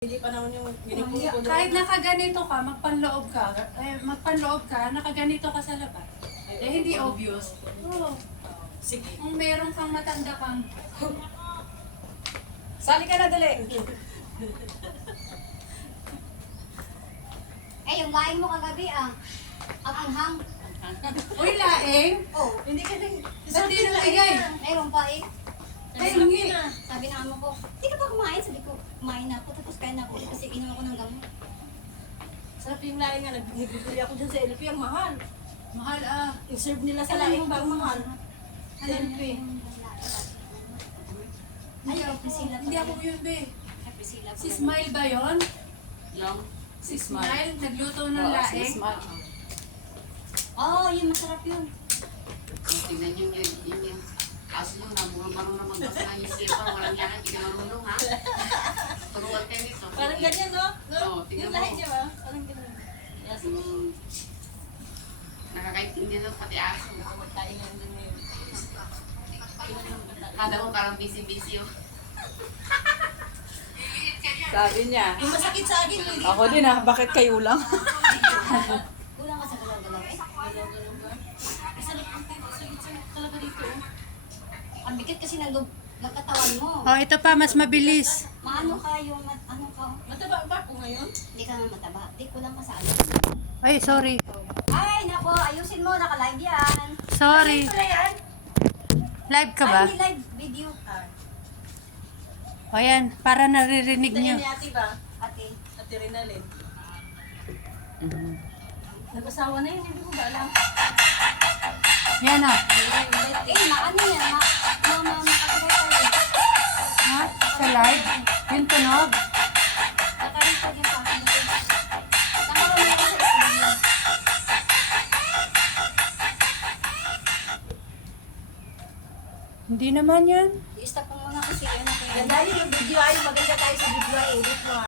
Hindi pa naman yung ginipon ko Kahit nakaganito ka, magpanloob ka, nakaganito ka sa labas. Hindi obvious. Oo. Sige. Kung meron kang matanda kang... Sali ka na, dali. Yung laing mo kagabi ang anghang. Uy, laing! Oh, Hindi ka nang... Ba't di nabigay? mayroon pa eh. Ay, hingi. Sabi ng amo ko, hindi ka pa kumain. Sabi ko, kumain na ako. Tapos kain na ako kasi inom ako ng gamot. Sarap yung laing nga. Nagbibili ako dyan sa LP. Ang mahal. Mahal ah. Yung-serve nila sa laing ba? Ang mahal. Sa Ano LP. Ayaw, Priscilla pa. Hindi ako yun, be. Ay, Priscilla pa. Si Smile ba yun? Yung Si Smile, nagluto ng si laing. Smile. Oh, yun masarap yun. Tingnan nyo yung aso nyo na marunong na magbasa ng isipan. Walang yan, hindi ka marunong ha. Turuan kayo nito. Parang ganyan, no? Oo, tingnan Yung mo. lahi niya ba? Parang ganyan. Yes. Nakakaintindihan ng pati aso. Tayo lang din ngayon. Kada mo parang busy-busy oh. Sabi niya, Yung masakit sa akin, hindi. ako din ah, bakit kayo lang? Kulang ka sa galaw-galaw eh. Sakit talaga dito. Ang bigat kasi ng loob ng katawan mo. Oh, ito pa, mas mabilis. Maano ka yung, ano ka, Mataba ba ako ngayon? hindi ka naman mataba. Hindi kulang ka sa ano. Ay, sorry. Ay, nako, ayusin mo, naka-live yan. Sorry. Ito na yan. Live ka ba? Ay, hindi live video. O yan, para naririnig Ito nyo. yan ni ate ba? Ate. Ate Rinalyn. Nag-asawa na yun, hindi ko ba alam? Yan o. Maano yan, makakagay tayo. Ha? Sa live? Yung tunog? Nakaripag yung sa akin. Tama ko meron sa video. Hindi naman yan. I-stop mo muna kasi yun. Ganda yung video ay maganda tayo sa video ay edit mo.